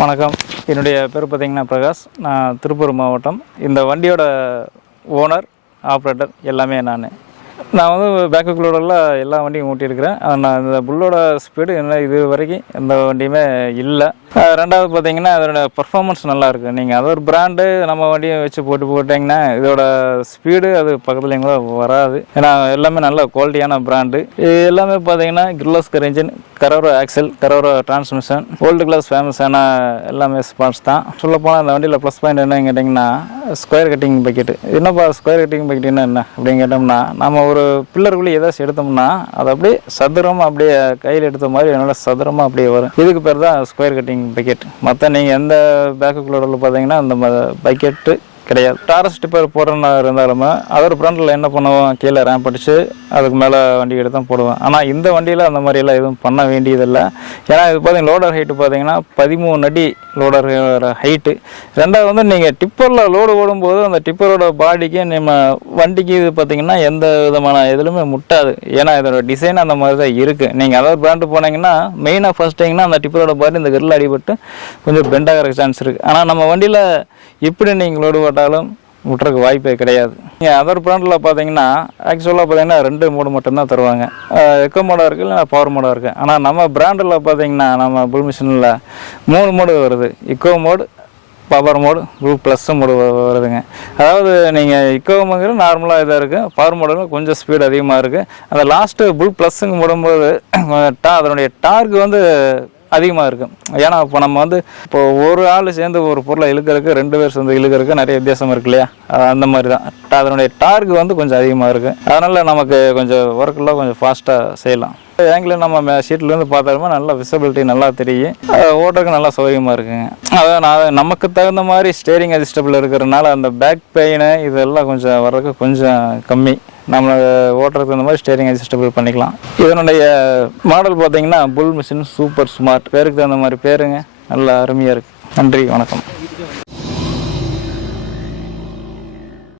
வணக்கம். என்னுடைய பேர் பார்த்தீங்கன்னா பிரகாஷ். நான் திருப்பூர் மாவட்டம். இந்த வண்டியோட ஓனர், ஆப்ரேட்டர் எல்லாமே நான் வந்து பேக்கப் லோடரில் எல்லா வண்டியும் ஓட்டியிருக்கிறேன். நான் இந்த புல்லோட ஸ்பீடு என்ன இது வரைக்கும் எந்த வண்டியுமே இல்லை. ரெண்டாவது பார்த்தீங்கன்னா அதோட பர்ஃபார்மன்ஸ் நல்லாயிருக்கு. நீங்கள் அது ஒரு பிராண்டு நம்ம வண்டியை வச்சு போட்டிங்கன்னா இதோட ஸ்பீடு அது பக்கத்தில் கூட வராது. ஏன்னா எல்லாமே நல்ல குவாலிட்டியான பிராண்டு. எல்லாமே பார்த்தீங்கன்னா Kirloskar engine, Carraro axle, Carraro transmission, world class ஃபேமஸான எல்லாமே ஸ்பாட்ஸ் தான். சொல்லப்போனால் அந்த வண்டியில் ப்ளஸ் பாயிண்ட் என்னன்னு கேட்டிங்கன்னா ஸ்கொயர் கட்டிங் பக்கெட்டு. என்னப்பா ஸ்கொயர் கட்டிங் பக்கெட் என்ன அப்படின்னு கேட்டோம்னா, நம்ம ஒரு பில்லருக்குள்ளே ஏதாச்சும் எடுத்தோம்னா அது அப்படியே சதுரமாக அப்படியே கையில் எடுத்த மாதிரி நல்லா சதுரமாக அப்படியே வரும். இதுக்கு பேர் தான் ஸ்கொயர் கட்டிங் பக்கெட். மற்ற நீங்கள் எந்த பேக்கப் லோடரில் பார்த்தீங்கன்னா அந்த பக்கெட்டு கிடையாது. டாரஸ் டிப்பர் போடுறனா இருந்தாலுமே அதோட ஃப்ரண்டில் என்ன பண்ணுவோம், கீழே ரேம்ப் அடிச்சு அதுக்கு மேலே வண்டி எடுத்து தான் போடுவோம். ஆனால் இந்த வண்டியில் அந்த மாதிரியெல்லாம் எதுவும் பண்ண வேண்டியதில்லை. ஏன்னா இது பார்த்தீங்கன்னா லோடர் ஹைட்டு பார்த்தீங்கன்னா 13 அடி லோடர் ஹைட்டு. ரெண்டாவது வந்து நீங்கள் டிப்பரில் லோடு ஓடும்போது அந்த டிப்பரோட பாடிக்கு நம்ம வண்டிக்கு இது பார்த்தீங்கன்னா எந்த விதமான எதுலுமே முட்டாது. ஏன்னா இதோட டிசைன் அந்த மாதிரி தான் இருக்குது. நீங்கள் அதாவது பிராண்டு போனீங்கன்னா மெயினாக ஃபர்ஸ்ட் டைங்கன்னா அந்த டிப்பரோட பாடி இந்த கிரில் அடிபட்டு கொஞ்சம் பெண்டாகிற சான்ஸ் இருக்குது. ஆனால் நம்ம வண்டியில் எப்படி நீங்கள் லோடு போட்டாலும் விட்டுறதுக்கு வாய்ப்பே கிடையாது. நீங்கள் அதர் பிராண்டில் பார்த்தீங்கன்னா ஆக்சுவலாக பார்த்தீங்கன்னா 2 மோடு மட்டும்தான் தருவாங்க. எக்கோ மோடாக இருக்குது, இல்லை பவர் மோடாக இருக்குது. ஆனால் நம்ம பிராண்டில் பார்த்தீங்கன்னா நம்ம புல் மிஷினில் 3 மோடு வருது. இக்கோ மோடு, பவர் மோடு, புல் ப்ளஸ் மோடு வருதுங்க. அதாவது நீங்கள் இக்கோங்கிறது நார்மலாக இதாக இருக்குது, பவர் மோடு கொஞ்சம் ஸ்பீடு அதிகமாக இருக்குது. அந்த லாஸ்ட்டு புல் ப்ளஸ்ஸுங்க போடும்போது அதனுடைய டார்க் வந்து அதிகமாக இருக்கும். ஏன்னா இப்போ நம்ம வந்து இப்போ ஒரு ஆள் சேர்ந்து ஒரு பொருளை இழுக்கிறதுக்கு 2 பேர் சேர்ந்து இழுக்கிறதுக்கு நிறைய வித்தியாசம் இருக்கு இல்லையா, அந்த மாதிரி தான் அதனுடைய டார்க் வந்து கொஞ்சம் அதிகமாக இருக்குது. அதனால் நமக்கு கொஞ்சம் ஒர்க்கெல்லாம் கொஞ்சம் ஃபாஸ்ட்டாக செய்யலாம். ஆங்கிள் நம்ம சீட்லேருந்து பார்த்தாலுமே நல்லா விசிபிலிட்டி நல்லா தெரியும், ஓட்டுறதுக்கு நல்லா சௌகரியமாக இருக்குங்க. அதான் நமக்கு தகுந்த மாதிரி ஸ்டேரிங் அட்ஜஸ்டபிள் இருக்கிறதுனால அந்த பேக் பெயின் இதெல்லாம் கொஞ்சம் வர்றதுக்கு கொஞ்சம் கம்மி. நம்ம ஓட்டுறதுக்கு அந்த மாதிரி ஸ்டேரிங் அட்ஜஸ்டபிள் பண்ணிக்கலாம். இதனுடைய மாடல் பார்த்தீங்கன்னா புல் மிஷின் சூப்பர் ஸ்மார்ட். பேருக்கு தகுந்த மாதிரி பேருங்க, நல்லா அருமையாக இருக்குது. நன்றி, வணக்கம்.